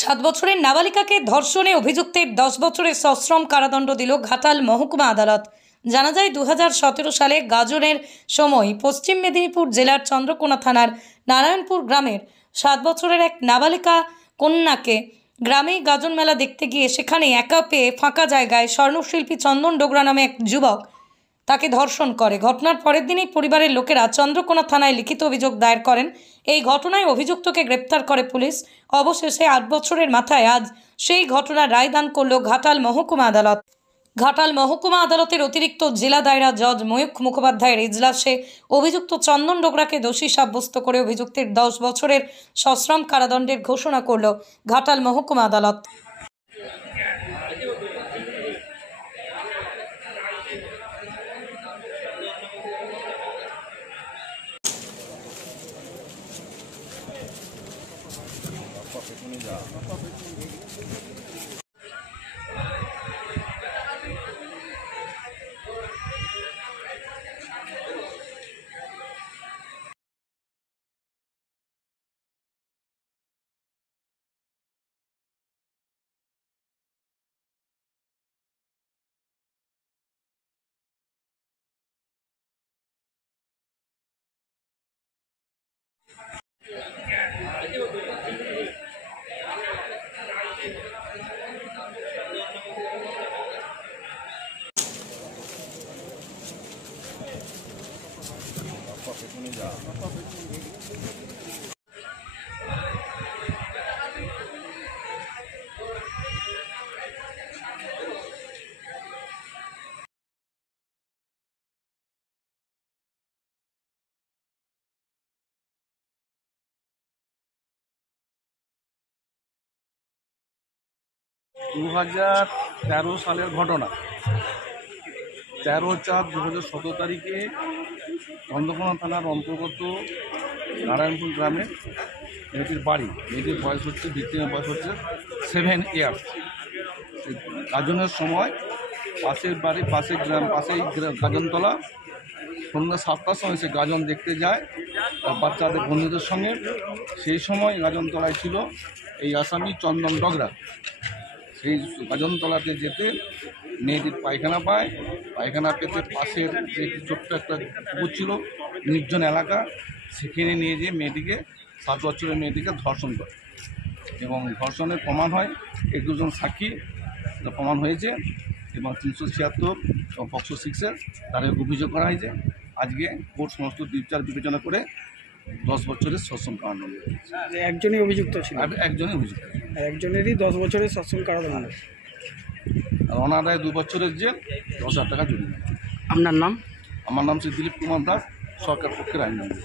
7 বছরের নাবালিকাকে ধর্ষণে অভিযুক্তের 10 বছরের সশ্রম কারাদণ্ড দিল ঘাটাল মহকুমা আদালত। জানা যায় 2017 সালে গাজনের সময় পশ্চিম মেদিনীপুর জেলার চন্দ্রকোনা থানার নারায়ণপুর গ্রামের 7 বছরের এক নাবালিকা কন্যাকে গ্রামেই গাজন মেলা দেখতে গিয়ে সেখানে একা পেয়ে ফাঁকা জায়গায় স্বর্ণশিল্পী চন্দন ডোগরা নামে এক যুবক তাকে ধর্ষণ করে। ঘটনার পরের দিনই পরিবারের লোকেরা চন্দ্রকোনা থানায় লিখিত অভিযোগ দায়ের করেন। এই ঘটনায় অভিযুক্তকে গ্রেপ্তার করে পুলিশ। অবশেষে 8 বছরের মাথায় আজ সেই ঘটনার রায়দান করল ঘাটাল মহকুমা আদালত। ঘাটাল মহকুমা আদালতের অতিরিক্ত জেলা দায়রা জজ ময়ূখ মুখোপাধ্যায়ের ইজলাসে অভিযুক্ত চন্দন ডোগরাকে দোষী সাব্যস্ত করে অভিযুক্তের 10 বছরের সশ্রম কারাদণ্ডের ঘোষণা করল ঘাটাল মহকুমা আদালত। দু 2013 সালের ঘটনা। 13/4/2017 তারিখে চন্দ্রকোনা থানার অন্তর্গত নারায়ণপুর গ্রামে মেয়েটির বাড়ি। মেয়েটির বয়স হচ্ছে, ভিক্টিমের বয়স হচ্ছে 7 ইয়ার্স। গাজনের সময় পাশের বাড়ি, পাশেই গাজনতলা, সন্ধ্যা 7টার সময় সে গাজন দেখতে যায় বাচ্চাদের বন্ধুদের সঙ্গে। সেই সময় গাজনতলায় ছিল এই আসামি চন্দন ডোগরা। সেই গাজনতলাতে যেতে মেয়েটির পায়খানা পায়। পায়খানা পেতে পাশের যে ছোট্ট একটা পুকুর ছিল, নির্জন এলাকা, সেখানে নিয়ে যেয়ে মেয়েটিকে, 7 বছরের মেয়েটিকে ধর্ষণ করে এবং ধর্ষণের প্রমাণ হয়। 21 জন সাক্ষী প্রমাণ হয়েছে এবং 376 এবং পক্সো 6-এর তাদের অভিযোগ করা হয়েছে। আজকে কোর্ট সমস্ত বিচার বিবেচনা করে 10 বছরের সশ্রম কারাদণ্ড দিয়েছে। একজনই অভিযুক্ত ছিল, একজনই অভিযুক্ত, একজনেরই 10 বছরের সশ্রম কারাদণ্ড। অনাদায় 2 বছরের জেল, 10,000 টাকা জরিমানা। আপনার নাম? আমার নাম শ্রী দিলীপ কুমার দাস, সরকার পক্ষের আইনজীবী।